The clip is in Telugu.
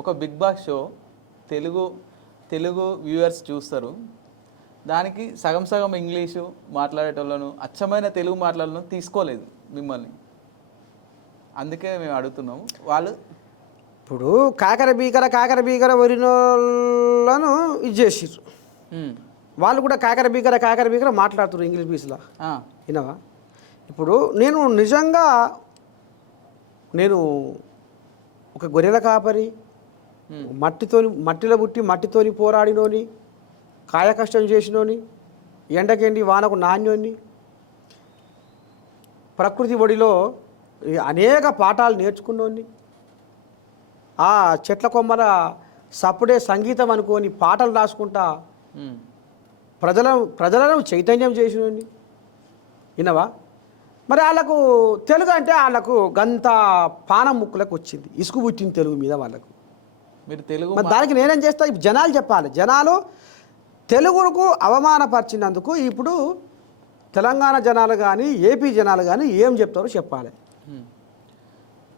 ఒక Bigg Boss show Telugu Telugu viewers చూస్తారు. దానికి సగం సగం ఇంగ్లీషు మాట్లాడేటోళ్ళను అచ్చమైన తెలుగు మాట్లాడలను తీసుకోలేదు మిమ్మల్ని. అందుకే మేము అడుగుతున్నాము. వాళ్ళు ఇప్పుడు కాకర బీకర వరినోళ్ళను ఇది చేసిర్రు. వాళ్ళు కూడా కాకర బీకర మాట్లాడుతున్నారు ఇంగ్లీష్ బీస్లో. వినవా? ఇప్పుడు నేను నిజంగా ఒక గొర్రెల కాపరి, మట్టిలో పుట్టి మట్టితోని పోరాడినోని, కాయ కష్టం చేసినోని, ఎండకెండి వానకు నాణ్యోని, ప్రకృతి ఒడిలో అనేక పాఠాలు నేర్చుకున్నోని, ఆ చెట్ల కొమ్మల సప్పుడే సంగీతం అనుకొని పాటలు రాసుకుంటా ప్రజలను చైతన్యం చేసినోని. వినవా? మరి వాళ్ళకు తెలుగు అంటే వాళ్ళకు గంత పానం ముక్కులకు వచ్చింది, ఇసుకు పుట్టింది తెలుగు మీద వాళ్ళకు. మీరు తెలుగు మరి దానికి నేనేం చేస్తా? జనాలు చెప్పాలి. జనాలు తెలుగుకు అవమానపరిచినందుకు ఇప్పుడు తెలంగాణ జనాలు కానీ ఏపీ జనాలు కానీ ఏం చెప్తారో చెప్పాలి.